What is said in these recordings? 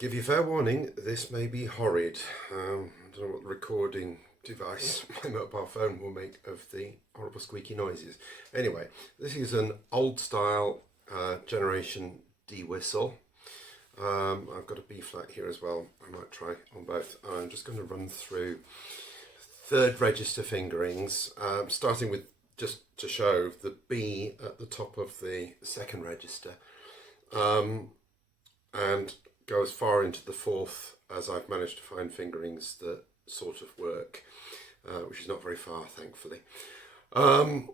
Give you fair warning, this may be horrid. I don't know what the recording device my mobile phone will make of the horrible squeaky noises. Anyway, this is an old style generation D whistle. I've got a B flat here as well. I might try on both. I'm just going to run through third register fingerings, starting with, just to show, the B at the top of the second register, and go as far into the fourth as I've managed to find fingerings that sort of work, which is not very far, thankfully. One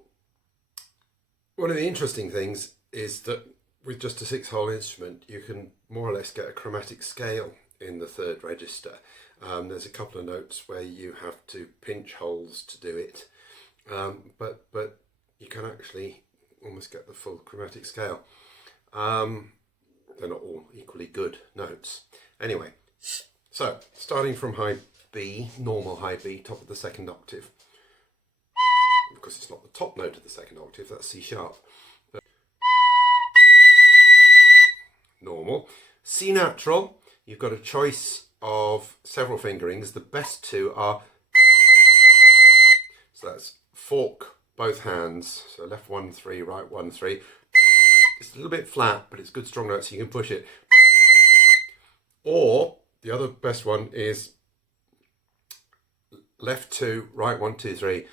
of the interesting things is that with just a 6-hole instrument, you can more or less get a chromatic scale in the third register. There's a couple of notes where you have to pinch holes to do it, but you can actually almost get the full chromatic scale. They're not all equally good notes. Anyway, so starting from high B, normal high B, top of the second octave. Of course, it's not the top note of the second octave, that's C sharp. But normal. C natural, you've got a choice of several fingerings. The best two are, so that's fork both hands, so left 1, 3, right 1, 3. It's a little bit flat, but it's good strong notes, so you can push it. Or the other best one is left 2, right 1, 2, 3.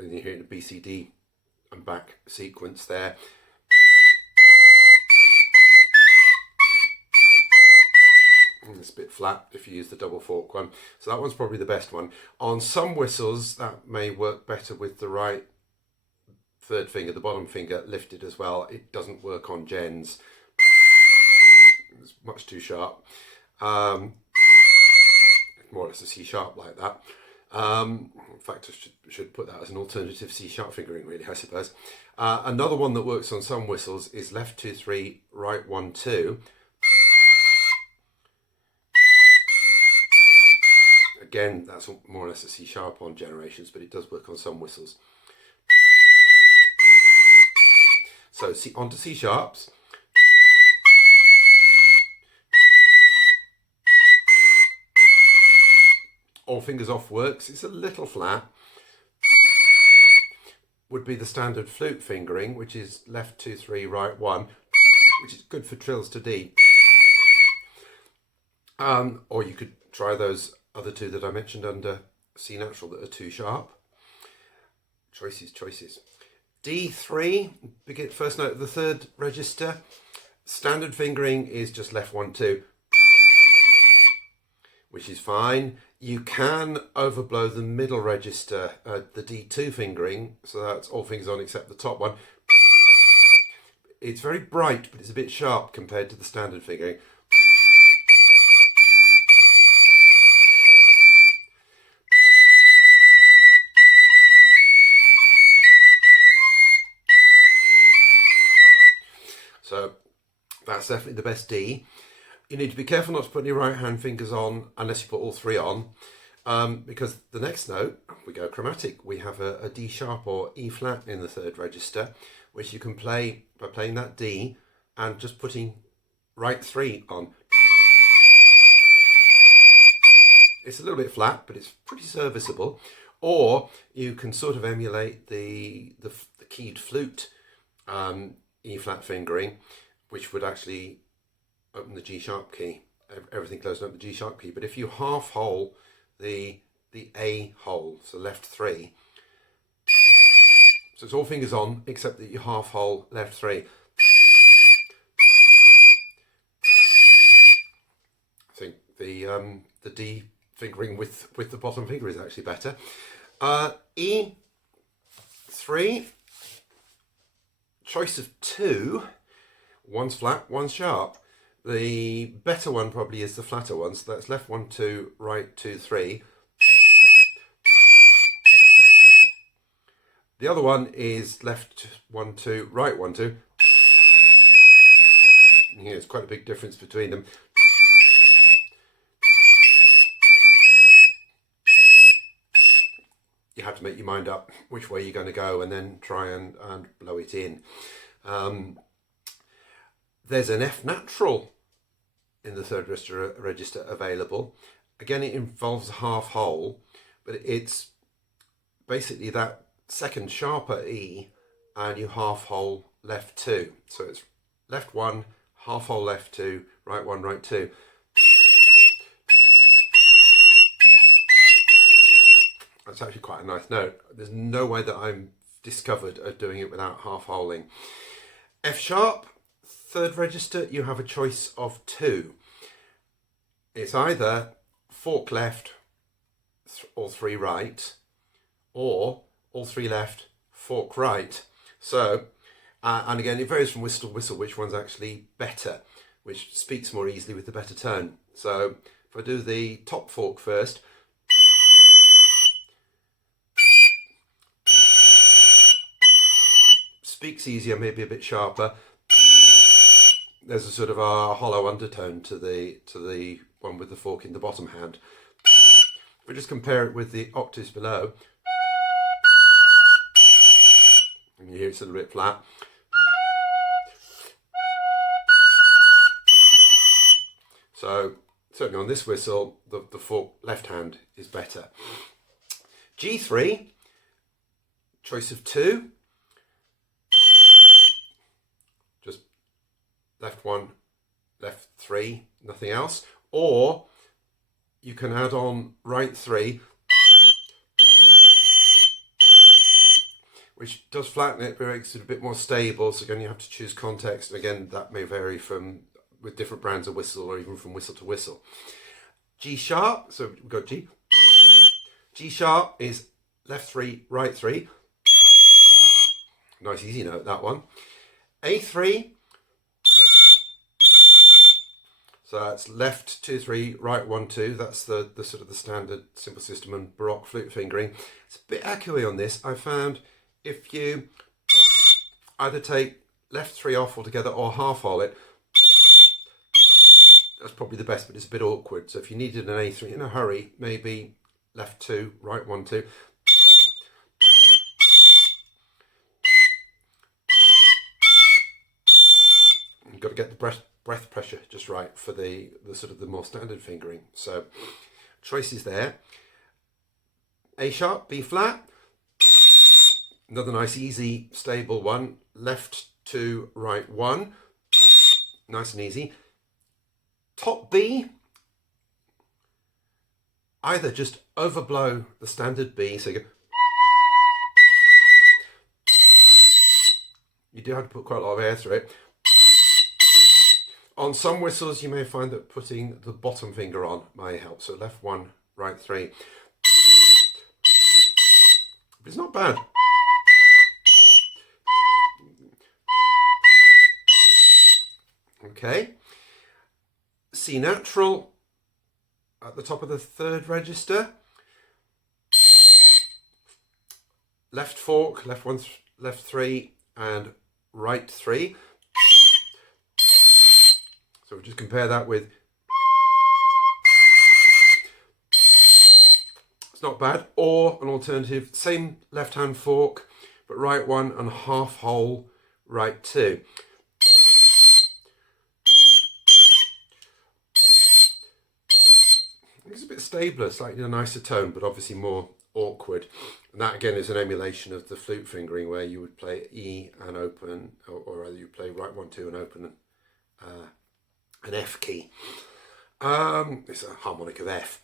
And you're hearing the B, C, D and back sequence there. And it's a bit flat if you use the double fork one. So that one's probably the best one. On some whistles, that may work better with the right third finger, the bottom finger, lifted as well. It doesn't work on Jens. It's much too sharp. More or less a C sharp like that. In fact, I should put that as an alternative C sharp fingering, really, I suppose. Another one that works on some whistles is left 2, 3, right 1, 2. Again, that's more or less a C sharp on generations, but it does work on some whistles. So onto C sharps. All fingers off works. It's a little flat. Would be the standard flute fingering, which is left 2, 3, right 1, which is good for trills to D. Or you could try those other two that I mentioned under C natural that are too sharp. Choices. D3, first note of the third register. Standard fingering is just left 1, 2, which is fine. You can overblow the middle register, the D2 fingering, so that's all fingers on except the top one. It's very bright, but it's a bit sharp compared to the standard fingering. So that's definitely the best D. You need to be careful not to put your right hand fingers on unless you put all three on, because the next note, we go chromatic. We have a D sharp or E flat in the third register, which you can play by playing that D and just putting right 3 on. It's a little bit flat, but it's pretty serviceable. Or you can sort of emulate the keyed flute E flat fingering, which would actually open the G sharp key, everything closing up the G sharp key. But if you half hole the A hole, so left 3, so it's all fingers on except that you half hole left 3. I think the D fingering with the bottom finger is actually better. E3, choice of 2, one's flat, one's sharp. The better one probably is the flatter one, so that's left 1, 2, right 2, 3. The other one is left 1, 2, right 1, 2. Yeah, it's quite a big difference between them. you have to make your mind up which way you're going to go and then try and blow it in. There's an F natural in the third register available. Again, it involves a half hole, but it's basically that second sharper E and you half hole left 2. So it's left 1, half hole left 2, right 1, right 2. That's actually quite a nice note. There's no way that I'm discovered of doing it without half holing. F sharp, third register, you have a choice of 2. It's either fork left or 3 right, or all 3 left, fork right. So, and again, it varies from whistle to whistle which one's actually better, which speaks more easily with the better tone. So if I do the top fork first, speaks easier, maybe a bit sharper. There's a sort of a hollow undertone to the one with the fork in the bottom hand. If we just compare it with the octaves below, and you hear it's a little bit flat. So certainly on this whistle, the fork left hand is better. G3, choice of 2. Just left 1, left 3, nothing else. Or you can add on right 3, which does flatten it, but makes it a bit more stable. So again, you have to choose context. And again, that may vary with different brands of whistle or even from whistle to whistle. G sharp, so we've got G. G sharp is left 3, right 3. Nice easy note, that one. A3, so that's left 2, 3, right 1, 2. That's the sort of the standard simple system and Baroque flute fingering. It's a bit echoey on this. I found if you either take left 3 off altogether or half hole it, that's probably the best, but it's a bit awkward. So if you needed an A3 in a hurry, maybe left 2, right 1, 2. You've got to get the breath pressure just right for the sort of the more standard fingering. So choices there. A sharp, B flat. Another nice, easy, stable one. Left 2, right 1. Nice and easy. Top B. Either just overblow the standard B, so you do have to put quite a lot of air through it. On some whistles, you may find that putting the bottom finger on may help. So left 1, right 3. But it's not bad. Okay. C natural at the top of the third register. Left fork, left 1, left 3, and right 3. So we'll just compare that with, it's not bad. Or an alternative, same left hand fork, but right 1 and half hole right 2. It's a bit stabler, slightly a nicer tone, but obviously more awkward. And that again is an emulation of the flute fingering where you would play E and open, or rather you play right 1, 2 and open an F key. It's a harmonic of F.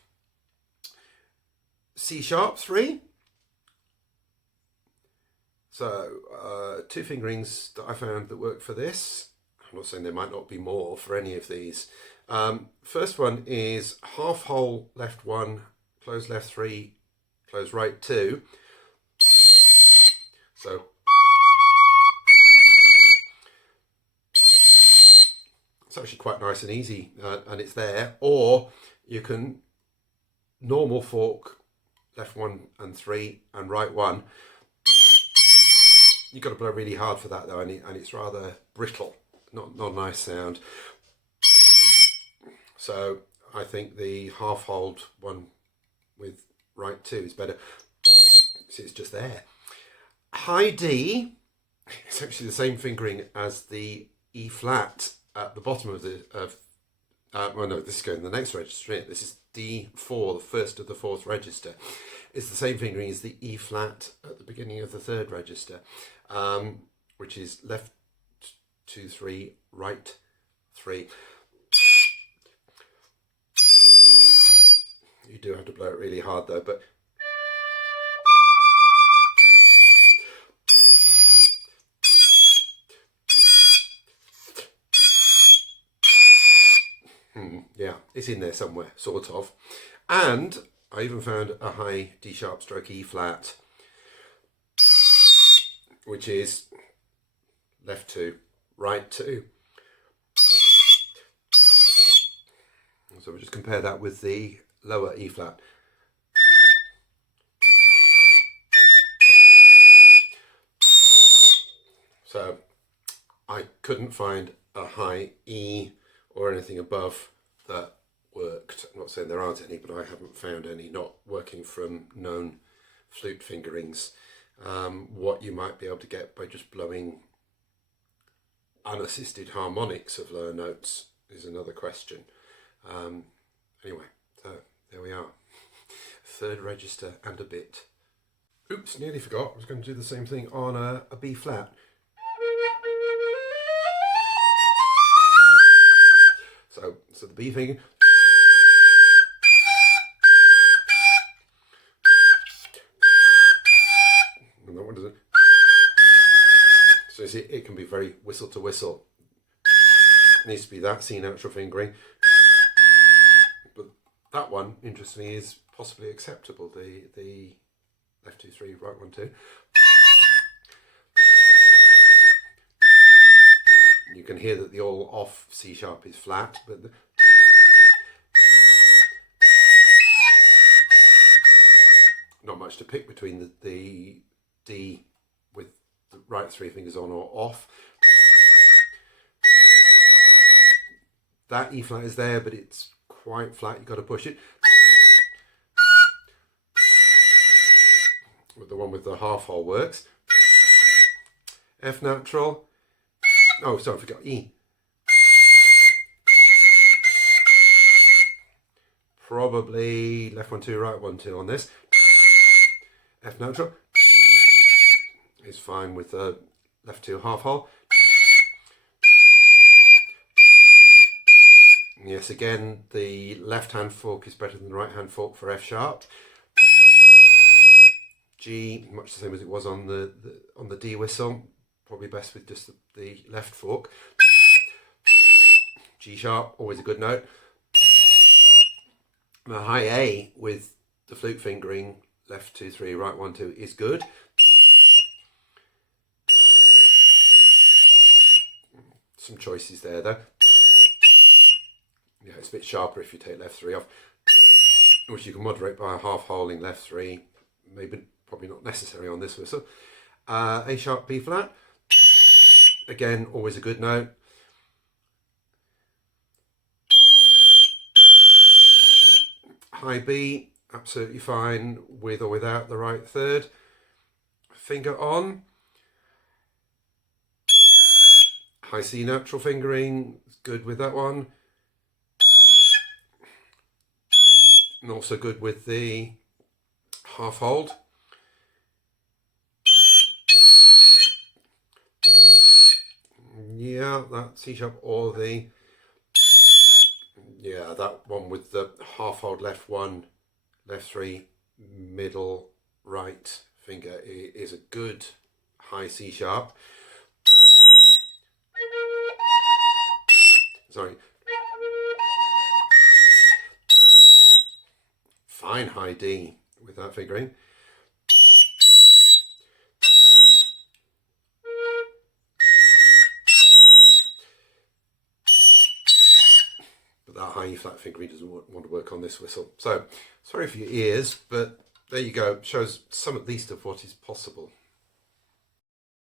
C sharp 3. So 2 fingerings that I found that work for this. I'm not saying there might not be more for any of these. First one is half hole left 1, close left 3, close right 2. So it's actually quite nice and easy, and it's there. Or you can normal fork left 1 and 3 and right 1. You've got to blow really hard for that though, and it's rather brittle, not a nice sound. So I think the half hold one with right 2 is better. See, it's just there. High D is actually the same fingering as the E flat at the bottom of the well, no, this is going in the next register, isn't it? This is D4, the first of the fourth register. It's the same fingering as the E flat at the beginning of the third register, which is left 2, 3, right 3. You do have to blow it really hard though, but yeah, it's in there somewhere, sort of. And I even found a high D sharp stroke E flat, which is left 2, right 2. So we'll just compare that with the lower E flat. So I couldn't find a high E or anything above that worked. I'm not saying there aren't any, but I haven't found any, not working from known flute fingerings. What you might be able to get by just blowing unassisted harmonics of lower notes is another question. Anyway, so there we are. Third register and a bit. Oops, nearly forgot. I was going to do the same thing on a B flat. So the B finger. And that one doesn't. So you see, it can be very whistle to whistle. It needs to be that C natural fingering. But that one, interestingly, is possibly acceptable. The left 2, 3, right 1, 2. You can hear that the all off C sharp is flat, but not much to pick between the D with the right 3 fingers on or off. That E flat is there, but it's quite flat. You've got to push it. With the one with the half hole works. F natural. Oh, sorry, I forgot E. Probably left 1, 2, right 1, 2 on this. F natural is fine with the left 2 half hole. Yes, again, the left hand fork is better than the right hand fork for F sharp. G, much the same as it was on the D whistle. Probably best with just the left fork. G sharp, always a good note. The high A with the flute fingering, left 2, 3, right 1, 2 is good. Some choices there though. Yeah, it's a bit sharper if you take left 3 off, which you can moderate by a half holing left 3. Maybe, probably not necessary on this whistle. A sharp B flat. Again, always a good note. High B, absolutely fine with or without the right 3rd finger on. High C natural fingering, good with that one. And also good with the half hold. Yeah, that C sharp or the, yeah, that one with the half hold left 1, left 3, middle right finger is a good high C sharp. Sorry. Fine high D with that fingering. But that high E flat fingering doesn't want to work on this whistle. So, sorry for your ears, but there you go. Shows some at least of what is possible.